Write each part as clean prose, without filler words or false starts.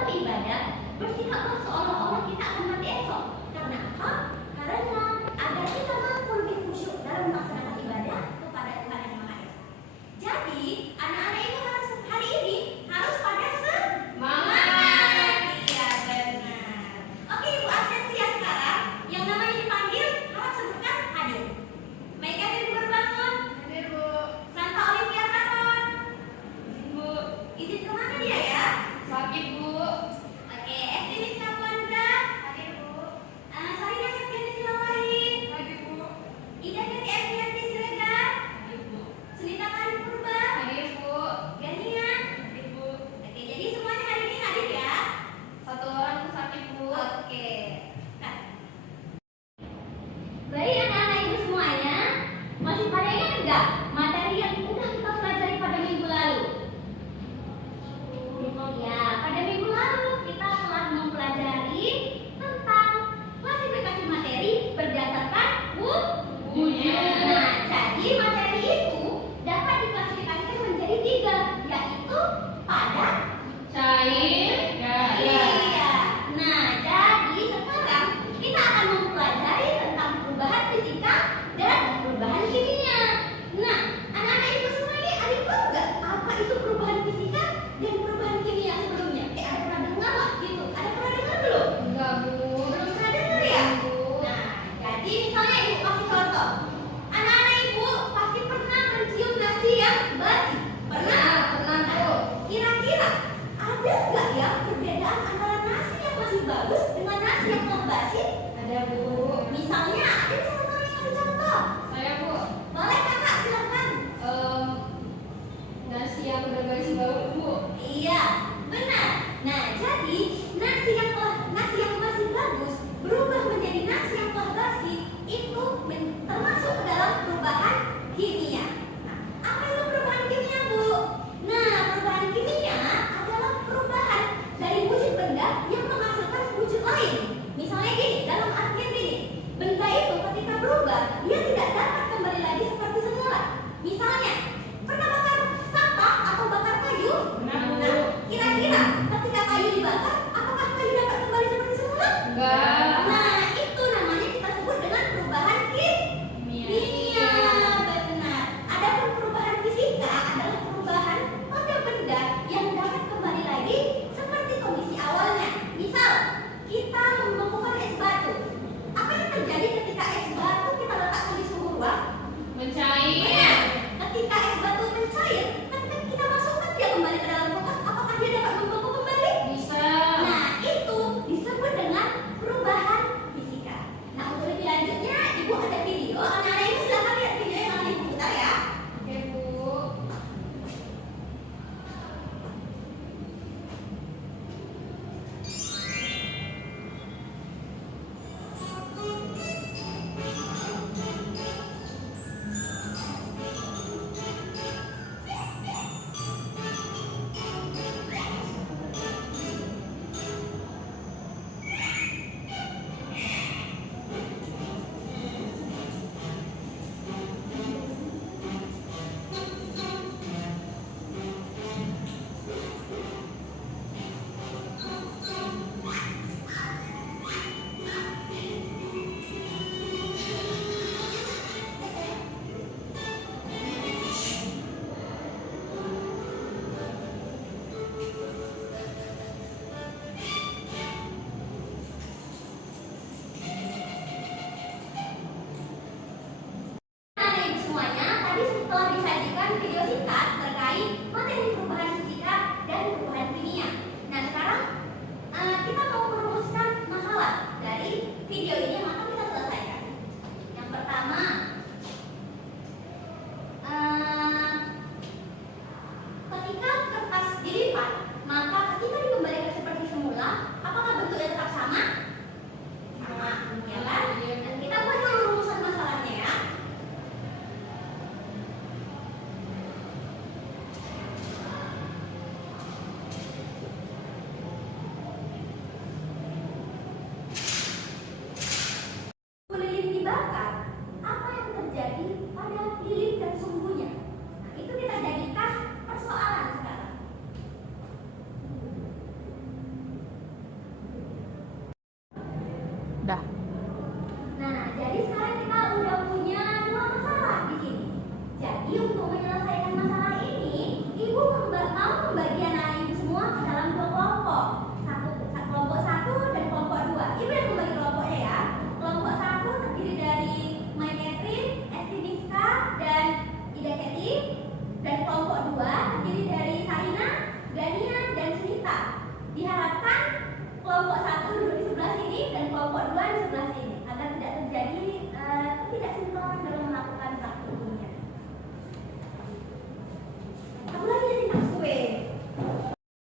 dalam ibadah bersikaplah seolah-olah kita akan mati esok. Karena apa? Karena agar kita mampu lebih khusyuk dalam melaksanakan ibadah kepada Tuhan Yang Maha Esa. Jadi, anak-anak itu harus hari ini harus pada semangat. Iya, benar. Oke, Ibu absensi ya sekarang. Yang namanya dipanggil harap sebutkan hadir. Mega Ibu Berbangun. Hadir, Bu. Santa Olivia Saron. Bu. Izin kemana dia ya? Sakit, Bu. Oke, Estinis Kapandra. Hadir, Bu. Sarina Septiani Silawari. Hadir, Bu. Ida Keti Evianti Siregar. Hadir, Bu. Sunita Karin Purba. Hadir, Bu. Gania. Hadir, Bu. Oke, jadi semuanya hari ini hadir ya. Satu orang sakit, Bu. Oke. Nah. Baik anak-anak ibu semuanya, masih pada ingat enggak materi yang udah kita pelajari pada minggu lalu? Ya, pada minggu lalu kita telah mempelajari tentang klasifikasi materi berdasarkan wujud. Nah, jadi materi itu dapat diklasifikasikan menjadi 3, yaitu padat, Cair, gas. iya. Nah, jadi sekarang kita akan mempelajari tentang perubahan fisika dan perubahan kimia. Nah, anak-anak ibu semua ini ada yang tahu nggak apa itu perubahan fisika dan perubahan kimia sebelumnya? Ada pernah dengar lah gitu? Ada pernah dengar belum? Enggak, Bu. Belum pernah dengar ya? Bu. Nah, jadi misalnya ibu kasih contoh. Anak-anak ibu pasti pernah mencium nasi yang basi. Pernah? Pernah, Bu. Kira-kira ada nggak ya perbedaan antara nasi yang masih bagus dengan nasi yang telah basi? Ada, Bu. Misalnya, ada yang sama yang kasih contoh. Saya, Bu. Boleh kakak, silakan. Nasi yang udah basi bau, Bu. Iya, benar. Nah, jadi nasi yang masih bagus berubah menjadi nasi yang telah basi itu termasuk ke dalam perubahan kimia. Nah, apa itu perubahan kimia, Bu? Nah, perubahan kimia adalah perubahan dari wujud benda yang menghasilkan wujud lain. Misalnya gini, dalam artian gini, benda itu ketika berubah, dia tidak dapat kembali lagi seperti semula. Misalnya, pernah bakar sampah atau bakar kayu? Benar, Bu. Nah, kira-kira ketika kayu dibakar, apakah kayu Diharapkan kelompok 1 duduk di sebelah sini dan kelompok 2 di sebelah sini agar tidak terjadi ketidaksinkronan dalam melakukan praktik kimia. Satu lagi sintaks kue.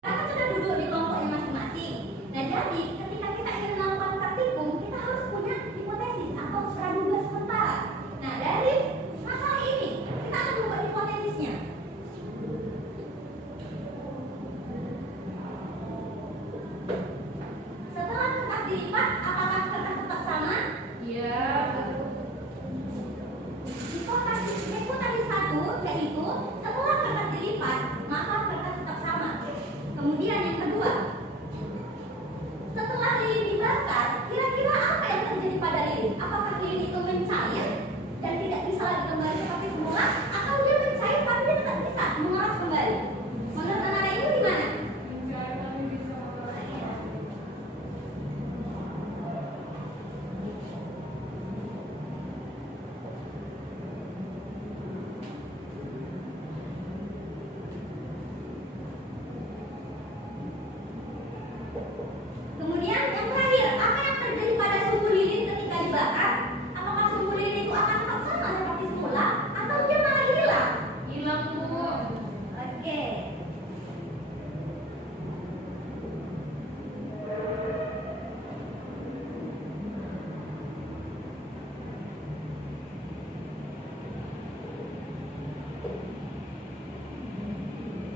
Kita kan sudah duduk di kelompoknya masing-masing. Nah, jadi ketika kita ingin melakukan praktikum, kita harus punya hipotesis atau praduga sementara. Nah, dari masalah ini kita akan membuat hipotesisnya. Setelah kertas dilipat, apakah kertas tetap sama? Iya. Hipotesi 1 yaitu setelah kertas dilipat, maka kertas tetap sama. Kemudian yang kedua, setelah lilin dibakar, kira-kira apa yang terjadi pada lilin? Apakah lilin itu mencair dan tidak bisa lagi kembali seperti semula, atau dia mencair tapi dia tetap bisa menguras kembali? Menurut anak ibu gimana? Kemudian yang terakhir, apa yang terjadi pada sumbu lilin ketika dibakar? Apakah sumbu lilin itu akan tetap sama seperti semula atau dia malah hilang? Hilang, Bu. Oke.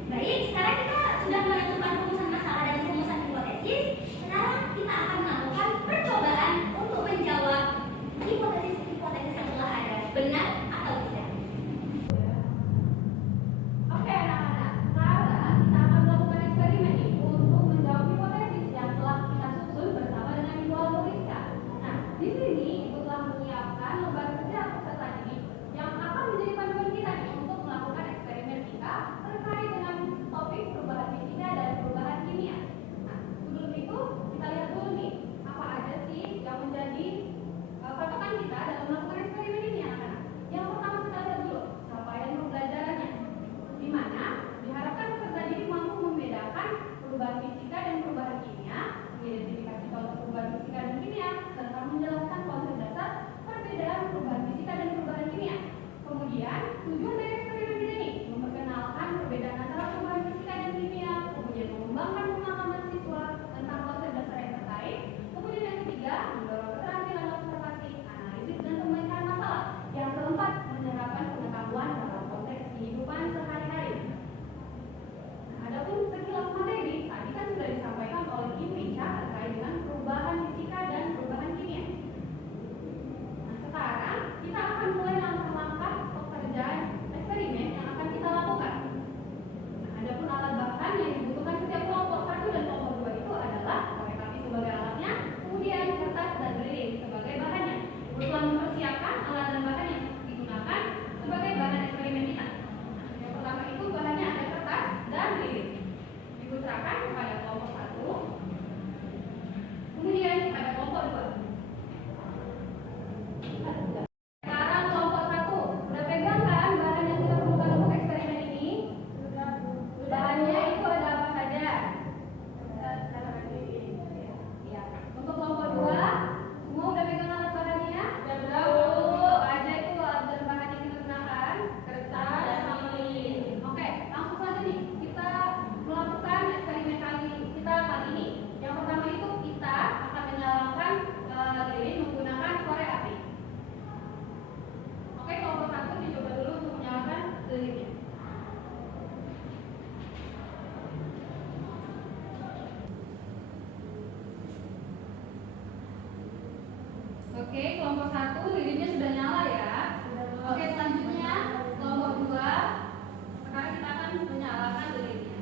Baik, sekarang kita sudah menentukan rumusan masalah dan rumusan hipotesis. Sekarang kita akan melakukan percobaan untuk menjawab hipotesis-hipotesis yang telah ada, benar atau tidak. Oke, anak-anak. Sekarang kita akan melakukan eksperimen nih untuk menjawab hipotesis yang telah kita susun bersama dengan Ibu Alurisa. Nah, di sini Ibu telah menyiapkan lembar kerja peserta didik yang akan menjadi panduan kita nih untuk melakukan eksperimen kita terkait dengan topik perubahan fisika dan perubahan kimia. Nah, sebelum itu kita lihat dulu nih apa aja sih yang menjadi patokan kita dalam melakukan eksperimen ini, anak-anak. Yang pertama kita lihat dulu capaian pembelajarannya, di mana diharapkan peserta didik mampu membedakan perubahan fisika dan perubahan kimia, mengidentifikasi contoh perubahan fisika dan kimia, serta menjelaskan konsep dasar perbedaan perubahan fisika dan perubahan kimia. Kemudian tujuan dari eksperimen kita ini memperkenalkan perbedaan antara perubahan fisika dan kimia, kemudian mengembangkan pemahaman siswa tentang konsep dasar yang terkait. Kemudian yang ketiga, mendorong keterampilan observasi, analisis dan pemecatan masalah. Yang keempat, menerapkan pengetahuan dalam konteks kehidupan sehari-hari. Nah, adapun sekilas materi tadi kan sudah disampaikan oleh Ibu Ica terkait dengan perubahan fisika dan perubahan kimia. Nah, sekarang kita akan mulai langkah-langkah pekerjaan eksperimen yang akan kita lakukan. Nah, adapun alat bahan yang dibutuhkan setiap kelompok 1 dan kelompok 2 itu adalah korek api sebagai alatnya, kemudian kertas dan lilin sebagai bahannya. Ibu telah mempersiapkan alat dan bahan yang digunakan sebagai bahan eksperimen kita. Nah, yang pertama itu bahannya ada kertas dan lilin. Ibu serahkan kepada kelompok 1, kemudian kepada kelompok 2. Sekarang kelompok 1, udah pegang kan bahan yang kita perlukan untuk eksperimen ini? Bahannya itu ada apa saja? Ya. Untuk kelompok 2, semua udah pegang alat bahannya? Udah tahu. Apa aja itu alat dan bahan yang kita gunakan? Kertas dan lilin. Oke, langsung saja nih kita melakukan eksperimen kita kali ini. Yang pertama itu kita akan menyalakan lilin menggunakan korek api. Oke, kelompok 1 dicoba dulu untuk menyalakan lilinnya. Oke, kelompok 1 lilinnya sudah nyala ya. Oke, selanjutnya kelompok 2. Sekarang kita akan menyalakan lilinnya.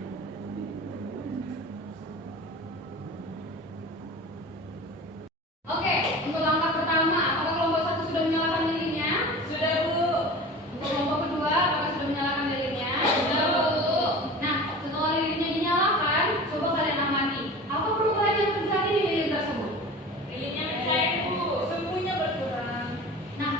Oke, untuk langkah pertama, apakah kelompok 1 sudah menyalakan lilinnya? Sudah, Bu. Untuk kelompok kedua, apakah sudah menyalakan lilinnya? Sudah, Bu. Nah, setelah lilinnya dinyalakan, coba kalian amati. Apa perubahan yang terjadi di lilin tersebut? Lilinnya mencair, Bu. Sumbunya berkurang. Nah,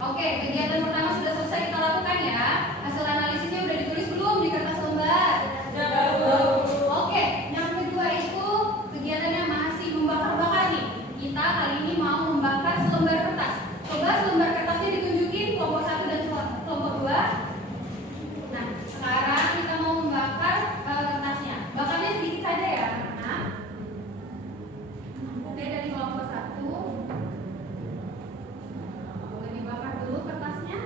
Oke, kegiatan pertama sudah selesai kita lakukan ya. Hasil analisisnya udah ditulis belum di kertas lembar? Oke, yang kedua itu kegiatannya masih membakar-bakar nih. Kita kali ini mau membakar selembar kertas. Coba selembar kertasnya ditunjukin kelompok 1 dan kelompok 2. Nah, sekarang kita mau membakar kertasnya. Bakarnya sedikit saja ya, anak-anak. Oke, dari kelompok 1. Boleh dibakar dulu kertasnya.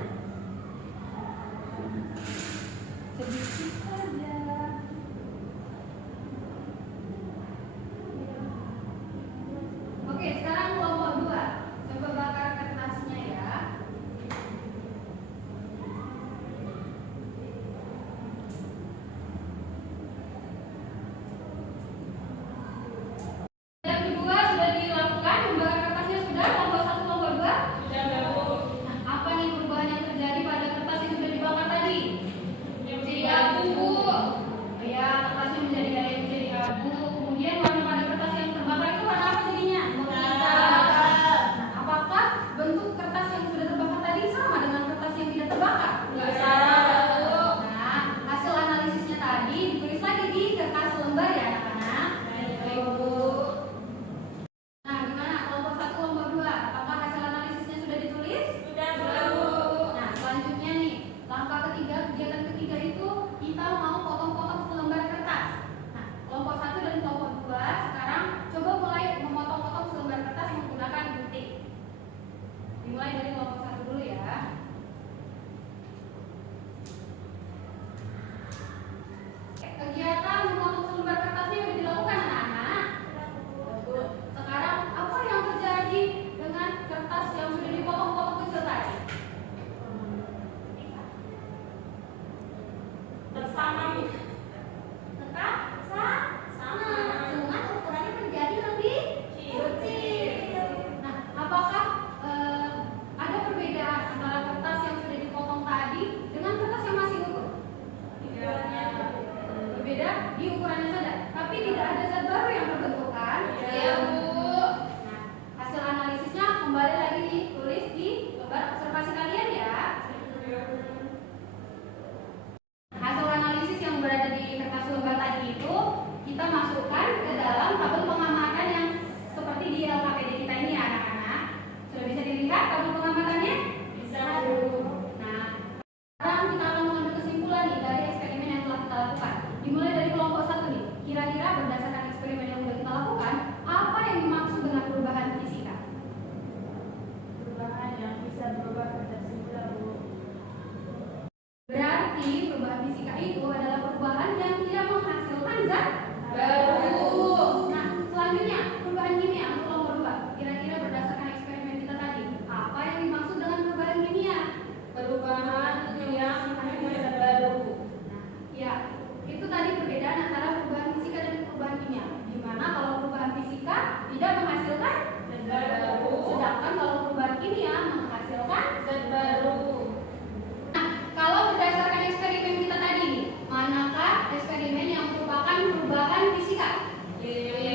Sedikit saja. Oke, sekarang kelompok 2. Coba bakar kertasnya ya. Yang kedua sudah dilakukan, membakar kertasnya sudah, kelompok 1, kelompok 2. Nah, apa nih perubahan yang terjadi pada kertas yang sudah dibakar tadi? Menjadi abu, Bu. Ya, kertasnya menjadi abu. Kemudian warna pada kertas yang terbakar itu warna apa jadinya? Nah, apakah bentuk kertas yang sudah terbakar tadi sama dengan kertas yang tidak terbakar? Nah, hasil analisisnya tadi ditulis lagi di kertas lembar ya anak-anak. Nah, gimana kelompok 1, kelompok 2? Apakah hasil analisisnya sudah ditulis? Nah, selanjutnya nih, langkah ketiga, kegiatan ketiga itu kita mau potong-potong selembar kertas. Nah, kelompok 1 dan kelompok 2 sekarang coba mulai memotong-potong selembar kertas menggunakan gunting. Dimulai dari kelompok 1 dulu ya. Kegiatan memotong selembar kertasnya sudah dilakukan anak-anak. Sekarang apa yang terjadi dengan kertas yang sudah dipotong-potong kecil tadi? Tetap sama, cuma ukurannya menjadi lebih kecil. Nah, apakah ada perbedaan antara kertas yang sudah dipotong tadi dengan kertas yang masih utuh? Berbeda di ukurannya saja, tapi tidak ada zat baru yang terbentuk kan? Iya, Bu. Nah, hasil analisisnya kembali lagi ditulis di lembar observasi kalian ya. Hasil analisis yang berada di kertas lembar tadi itu kita masukkan ke dalam tabel pengamatan yang seperti di LKPD kita ini ya anak-anak. Sudah bisa dilihat tabel pengamatannya? Bisa, Bu. Nah, sekarang kita akan mengambil kesimpulan nih dari eksperimen yang telah kita lakukan. Dimulai dari kelompok 1 nih. Kira-kira berdasarkan eksperimen yang sudah kita lakukan, apa yang dimaksud dengan perubahan fisika? Perubahan yang bisa berubah versimpel, Bu. Berarti perubahan fisika itu adalah perubahan yang tidak menghasilkan zat baru. Nah, selanjutnya perubahan kimia untuk kelompok 2. Kira-kira berdasarkan eksperimen kita tadi, apa yang dimaksud dengan perubahan kimia? Perubahan yang bisa baru. Nah, ya, itu tadi perbedaan antara perubahan fisika dan perubahan kimia. Di mana kalau perubahan fisika tidak menghasilkan Zat baru. sedangkan kalau perubahan kimia menghasilkan Zat baru. Nah, kalau berdasarkan eksperimen kita tadi nih, manakah eksperimen yang merupakan perubahan fisika? Kimia.